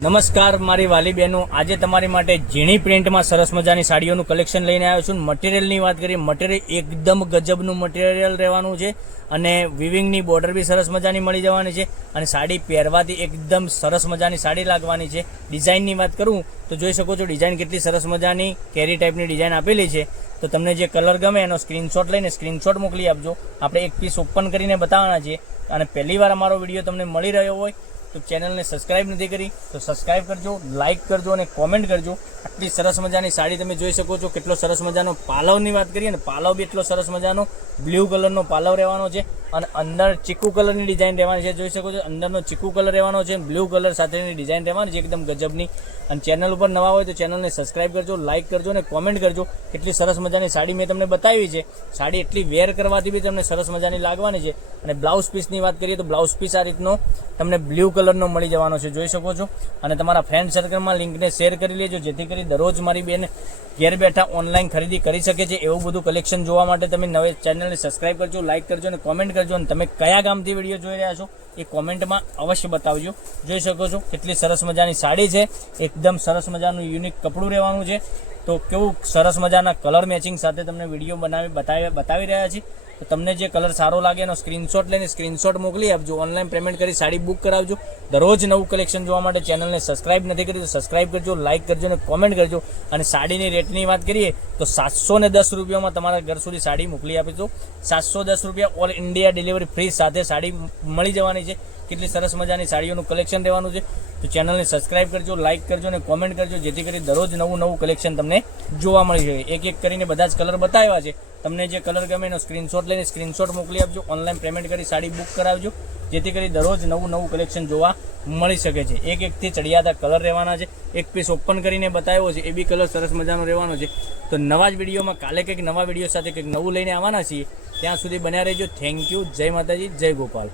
નમસ્કાર મારી વાલી બહેનો, આજે તમારી માટે ઝીણી પ્રિન્ટમાં સરસ મજાની સાડીઓનું કલેક્શન લઈને આવ્યો છું। મટીરિયલની વાત કરીએ, મટીરિયલ એકદમ ગજબનું મટીરિયલ રહેવાનું છે અને વિવિંગની બોર્ડર બી સરસ મજાની મળી જવાની છે અને સાડી પહેરવાથી એકદમ સરસ મજાની સાડી લાગવાની છે। ડિઝાઇનની વાત કરું તો જોઈ શકો છો ડિઝાઇન કેટલી સરસ મજાની કેરી ટાઈપની ડિઝાઇન આપેલી છે। તો તમને જે કલર ગમે એનો સ્ક્રીનશોટ લઈને સ્ક્રીનશોટ મોકલી આપજો। આપણે એક પીસ ઓપન કરીને બતાવવાના છે અને પહેલીવાર અમારો વિડીયો તમને મળી રહ્યો હોય તો ચેનલને સબસ્ક્રાઇબ નથી કરી તો સબસ્ક્રાઇબ કરજો, લાઇક કરજો અને કોમેન્ટ કરજો। આટલી સરસ મજાની સાડી તમે જોઈ શકો છો। કેટલો સરસ મજાનો પાલવની વાત કરીએ ને, પાલવ બી એટલો સરસ મજાનો બ્લુ કલરનો પાલવ રહેવાનો છે અને અંદર ચીકુ કલરની ડિઝાઇન રહેવાની છે। જોઈ શકો છો અંદરનો ચીકુ કલર રહેવાનો છે, બ્લુ કલર સાથેની ડિઝાઇન રહેવાની છે એકદમ ગજબની। અને ચેનલ ઉપર નવા હોય તો ચેનલને સબસ્ક્રાઇબ કરજો, લાઇક કરજો અને કોમેન્ટ કરજો। કેટલી સરસ મજાની સાડી મેં તમને બતાવી છે। સાડી એટલી વેર કરવાથી બી તમને સરસ મજાની લાગવાની છે। અને બ્લાઉઝ પીસની વાત કરીએ તો બ્લાઉઝ પીસ આ રીતનો તમને બ્લુ કલરનો મળી જવાનો છે, જોઈ શકો છો। અને તમારા ફ્રેન્ડ સર્કલમાં લિંકને શેર કરી લેજો, જેથી કરી દરરોજ મારી બેન ઘેર બેઠા ઓનલાઈન ખરીદી કરી શકે છે। એવું બધું કલેક્શન જોવા માટે તમે નવે ચેનલને સબસ્ક્રાઇબ કરજો, લાઇક કરજો અને કોમેન્ટ કરજો। અને તમે કયા ગામથી વિડીયો જોઈ રહ્યા છો એ કોમેન્ટમાં અવશ્ય બતાવજો। જોઈ શકો છો કેટલી સરસ મજાની સાડી છે, એકદમ સરસ મજાનું યુનિક કપડું રહેવાનું છે। તો કેવું સરસ મજાના કલર મેચિંગ સાથે તમને વિડીયો બતાવી રહ્યા છીએ। તો તમને જે કલર સારો લાગે એનો સ્ક્રીનશોટ લઈને સ્ક્રીનશોટ મોકલી આપજો, ઓનલાઈન પેમેન્ટ કરી સાડી બુક કરાવજો। દરરોજ નવું કલેક્શન જોવા માટે ચેનલને સબસ્ક્રાઇબ નથી કરી તો સબસ્ક્રાઇબ કરજો, લાઇક કરજો અને કોમેન્ટ કરજો। અને સાડીની રેટની વાત કરીએ તો 710 રૂપિયામાં તમારા ઘર સુધી સાડી મોકલી આપીશું। 710 રૂપિયા ઓલ ઇન્ડિયા ડિલિવરી ફ્રી સાથે સાડી મળી જવાની છે। કેટલી સરસ મજાની સાડીઓનું કલેક્શન રહેવાનું છે। તો ચેનલને સબસ્ક્રાઇબ કરજો, લાઇક કરજો અને કોમેન્ટ કરજો, જેથી કરી દરરોજ નવું કલેક્શન તમને જોવા મળી શકે। એક એક કરીને બધા જ કલર બતાવ્યા છે। તમને જે કલર ગમે એનો સ્ક્રીનશોટ લઈને સ્ક્રીનશોટ મોકલી આપજો, ઓનલાઈન પેમેન્ટ કરી સાડી બુક કરાવજો, જેથી કરી દરરોજ નવું કલેક્શન જોવા મળી શકે છે। એક એકથી ચડિયાતા કલર રહેવાના છે। એક પીસ ઓપન કરીને બતાવ્યો છે એ બી કલર સરસ મજાનો રહેવાનો છે। તો નવા જ વિડીયોમાં કાલે કંઈક નવા વિડીયો સાથે કંઈક નવું લઈને આવવાના છીએ। ત્યાં સુધી બન્યા રહેજો। Thank you. જય માતાજી, જય ગોપાલ।